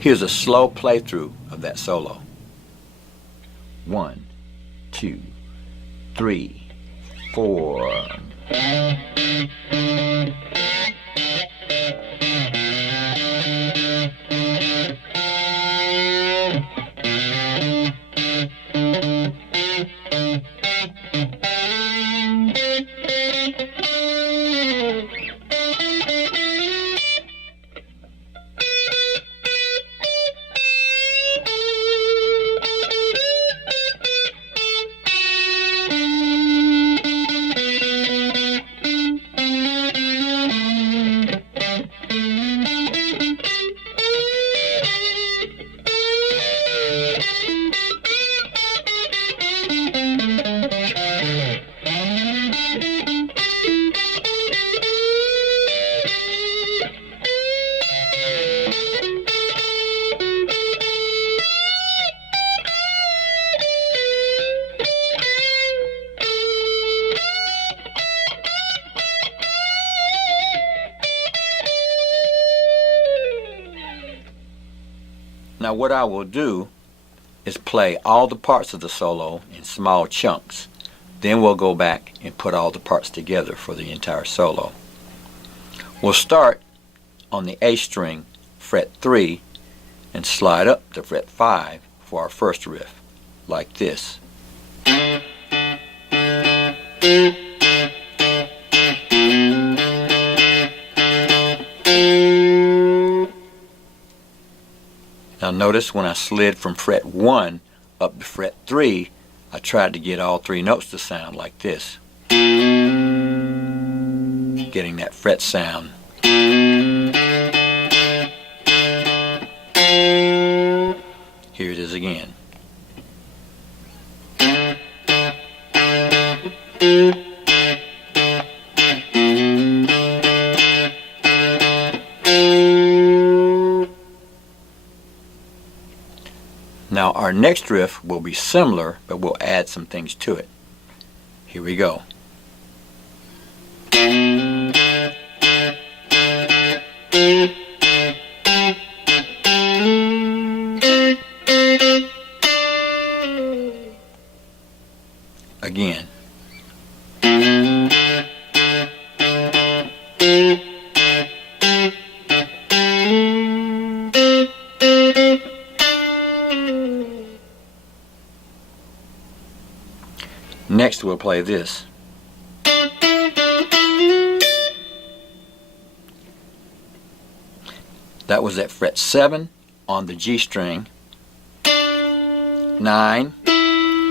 Here's a slow playthrough of that solo. 1, 2, 3, 4. Now what I will do is play all the parts of the solo in small chunks. Then we'll go back and put all the parts together for the entire solo. We'll start on the A string, fret 3, and slide up to fret 5 for our first riff, like this. Now notice when I slid from fret 1 up to fret 3, I tried to get all 3 notes to sound like this. Getting that fret sound. Here it is again. Now our next riff will be similar, but we'll add some things to it. Here we go. Again. Next we'll play this. That was at fret 7 on the G string, 9,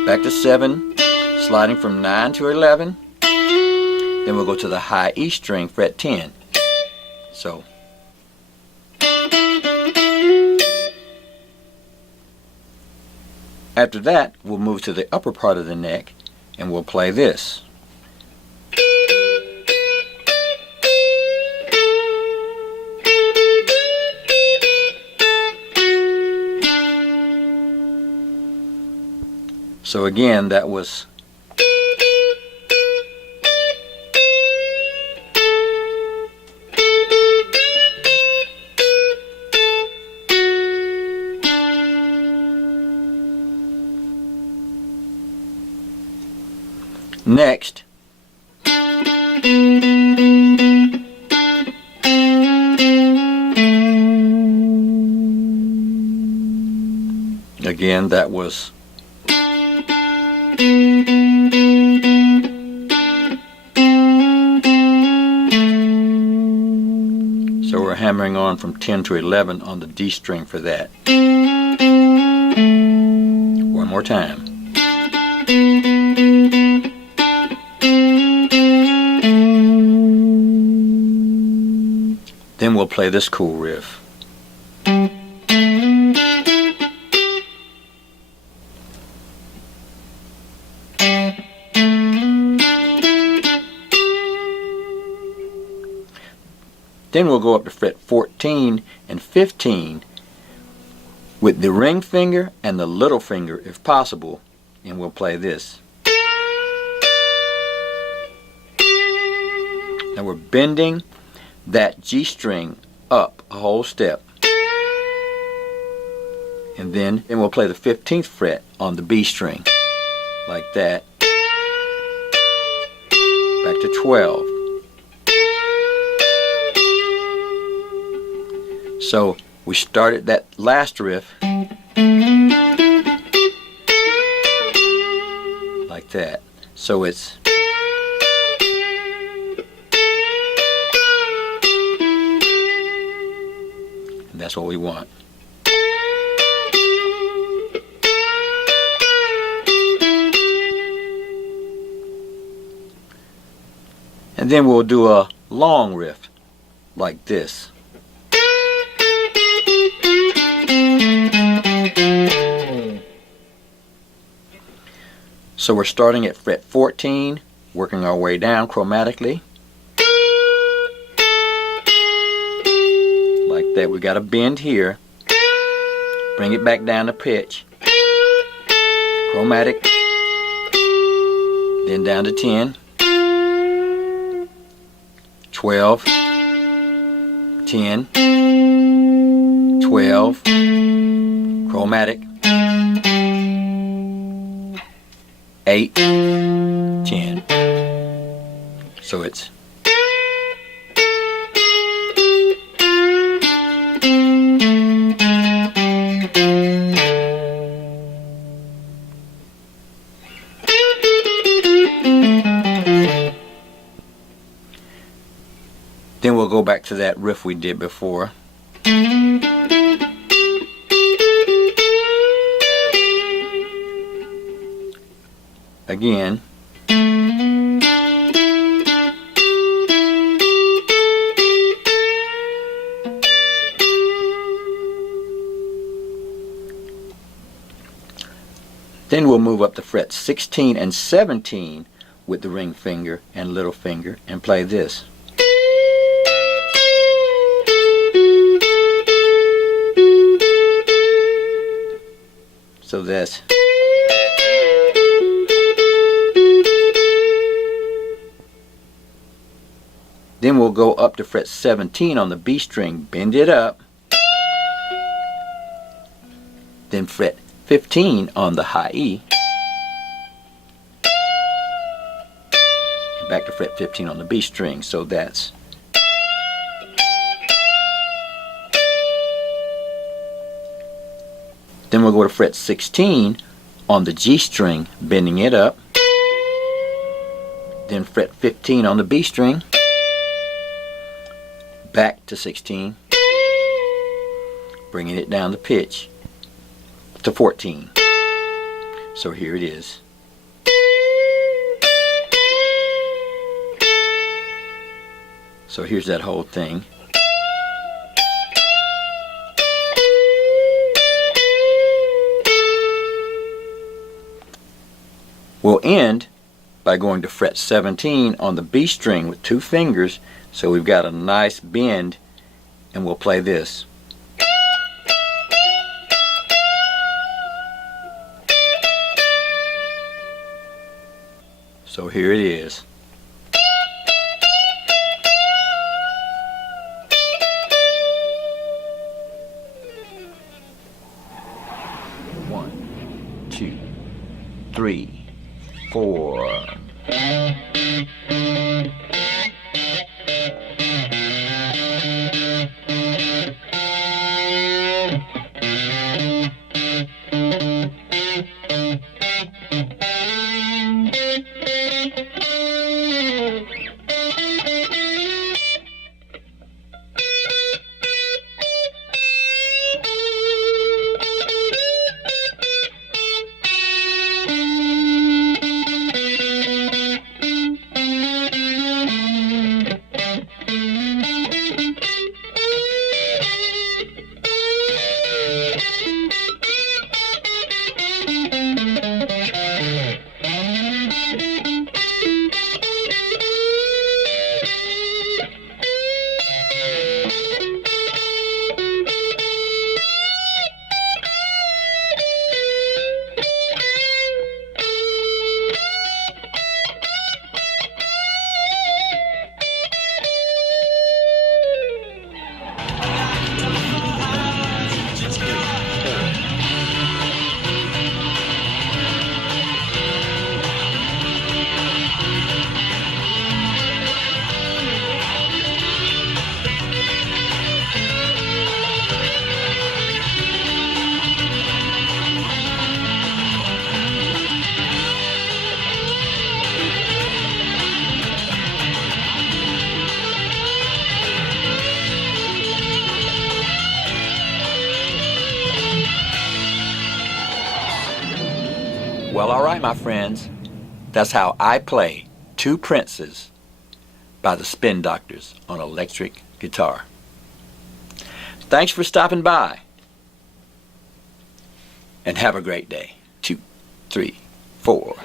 back to 7, sliding from 9 to 11, then we'll go to the high E string, fret 10. So after that we'll move to the upper part of the neck and we'll play this. So again, that was next. Again, that was so we're hammering on from 10 to 11 on the D string for that. One more time. Then we'll play this cool riff. Then we'll go up to fret 14 and 15 with the ring finger and the little finger if possible, and we'll play this. Now we're bending that G string up a whole step. And then we'll play the 15th fret on the B string, like that. Back to 12. So we started that last riff like that. So it's and that's what we want. And then we'll do a long riff like this. So we're starting at fret 14, working our way down chromatically. Like that. We got a bend here. Bring it back down to pitch. Chromatic. Then down to 10. 12, 10, 12, chromatic, 8, 10. So it's then we'll go back to that riff we did before. Again. Then we'll move up to frets 16 and 17 with the ring finger and little finger and play this. So that's then we'll go up to fret 17 on the B string, bend it up, then fret 15 on the high E, and back to fret 15 on the B string. So that's then we'll go to fret 16 on the G string, bending it up, then fret 15 on the B string, back to 16, bringing it down to pitch to 14. So here it is. So here's that whole thing. We'll end by going to fret 17 on the B string with 2 fingers, so we've got a nice bend, and we'll play this. So here it is. One, 2, 3, 4. Well, all right, my friends. That's how I play Two Princes by the Spin Doctors on electric guitar. Thanks for stopping by. And have a great day. 2, 3, 4.